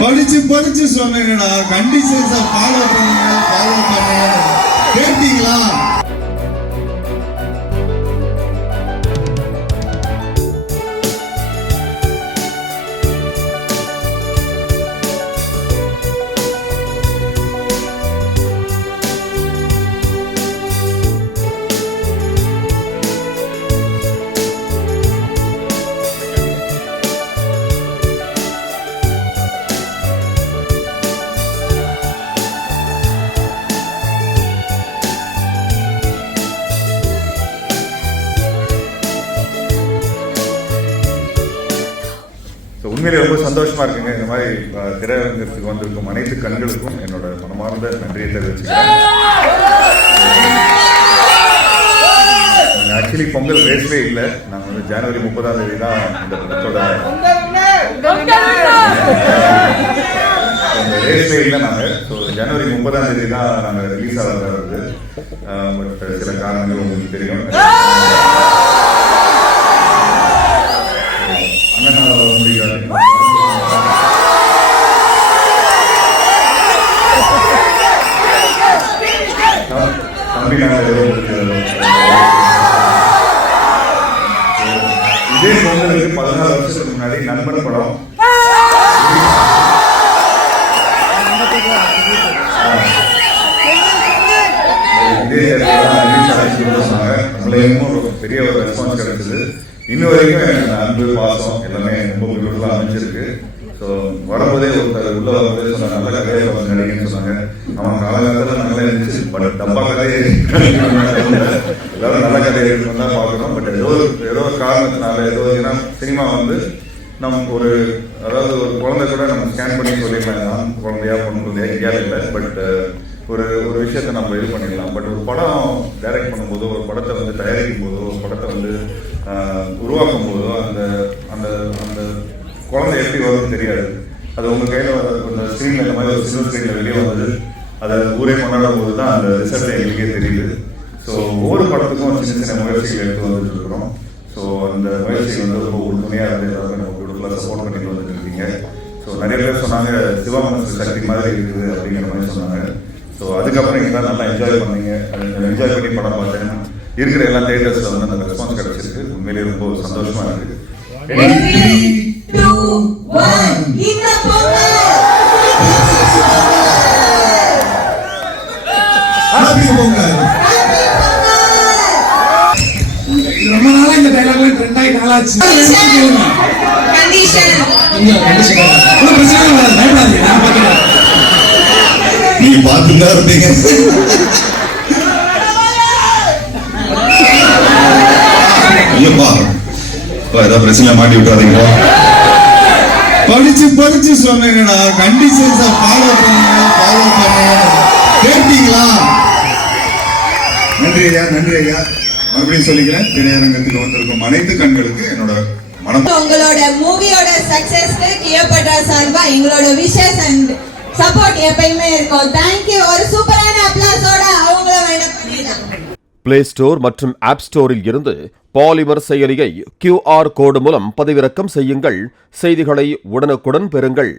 படிச்சு சொன்னேன்னா கண்டிஷன்ஸை ஃபாலோ பண்ணுங்க கேட்டீங்களா? உண்மையிலே ரொம்ப சந்தோஷமா இருக்குங்க. இந்த மாதிரி திரையரங்கத்துக்கு வந்திருக்கும் அனைத்து கண்களுக்கும் என்னோட மனமார்ந்த நன்றியை தெரிவிச்சுக்கிறேன். ஆக்சுவலி பொங்கல் ரேஸ்லே இல்லை, நாங்கள் வந்து ஜனவரி 30ஆம் தேதி தான் இந்த படத்தோட ரேஸ்லே இல்லை நாங்கள். ஸோ ஜனவரி 30ஆம் தேதி தான் நாங்கள் ரிலீஸ் ஆக வருது. பட் சில காரணங்கள் உங்களுக்கு தெரியும். இதே பொங்கலுக்கு 14 வருஷத்துக்கு முன்னாடி நண்பன் படம் பெரிய ஒரு ரெஸ்பான்ஸ் கிடைச்சது. இன்னும் வரைக்கும் அன்பு பாசம் எல்லாமே ரொம்ப பியூட்டிஃபுல்லா அமைஞ்சிருக்கு. ஸோ வரும்போதே ஒருத்தர் உள்ள வரும்போதே சொன்னாங்க நல்ல கதையை நடிகன்னு சொன்னாங்க. அவன் காலகாலத்தில் நல்லா இருந்துச்சு, பட் டப்பா கதையை எல்லாரும் நல்ல கதையை இருக்குன்னு தான் பார்க்கணும். பட் ஏதோ ஒரு காரணத்தினால ஏன்னா சினிமா வந்து நமக்கு அதாவது ஒரு குழந்தை கூட நம்ம ஸ்கேன் பண்ணி சொல்லிடலாம் குழந்தையா பொண்ணுலையா எங்கேயாவது இல்லை. பட் ஒரு விஷயத்தை நம்ம இது பண்ணிடலாம். பட் ஒரு படம் டைரக்ட் பண்ணும்போதோ, ஒரு படத்தை வந்து தயாரிக்கும் போதோ, ஒரு படத்தை வந்து உருவாக்கும் போதோ அந்த அந்த அந்த குழந்தை எப்படி வரும்னு தெரியாது. அது உங்கள் கையில் வர ஸ்க்ரீனில் இந்த மாதிரி ஒரு சில்வர் ஸ்க்ரீனில் வெளியே வந்தது, அதை ஊரே கொண்டாடும் போது தான் அந்த ரிசல்ட் எங்களுக்கே தெரியுது. ஸோ ஒவ்வொரு படத்துக்கும் சின்ன சின்ன முயற்சிகள் எடுத்து வந்துட்டு இருக்கிறோம். ஸோ அந்த முயற்சி வந்து ரொம்ப உறுதுணையாக இருந்து எல்லாருமே நம்ம பியூட்டிஃபுல்லாக சப்போர்ட் பண்ணிட்டு வந்துட்டு இருக்கீங்க. ஸோ நிறைய பேர் சொன்னாங்க சிவா மனசு சக்தி மாதிரி இருக்குது அப்படிங்கிற மாதிரி சொன்னாங்க. ஸோ அதுக்கப்புறம் எங்களால் நல்லா என்ஜாய் பண்ணீங்க. என்ஜாய் பண்ணி படம் பார்த்தேன். இருக்கிற எல்லா தியேட்டர்ஸில் வந்து அந்த ரெஸ்பான்ஸ் கிடைச்சிருக்கு. உண்மையிலேயே ரொம்ப சந்தோஷமாக இருக்குது. ரொம்ப நாளா இந்த டைலாக்ல ட்ரெண்ட் ஆகி நாளாச்சு. நீ பார்த்துதான் இருப்பீங்க. ஐயோப்பா ஏதோ பிரச்சனை மாட்டி விட்டுறாதீங்க. படிச்சு சொன்னேன்னா கண்டிஷன்ஸை ஃபாலோ பண்ணுங்க கேட்டீங்களா? நன்றி ஐயா. மறுபடியும் சொல்லிக்கிறேன், திரையரங்கத்துக்கு வந்திருக்கும் அனைத்து கண்களுக்கு என்னோட மனம். உங்களோட மூவியோட சக்சஸ்க்கு கிளியோபாட்ரா சார்பா எங்களோட விஷஸ் அண்ட் சப்போர்ட் எப்பயுமே இருக்கும். தேங்க்யூ. ஒரு சூப்பரான அப்ளாஸோட அவங்கள வேண்டாம். பிளே ஸ்டோர் மற்றும் ஆப் ஸ்டோரில் இருந்து பாலிமர் செயலியை QR கோடு மூலம் பதிவிறக்கம் செய்யுங்கள். செய்திகளை உடனுக்குடன் பெறுங்கள்.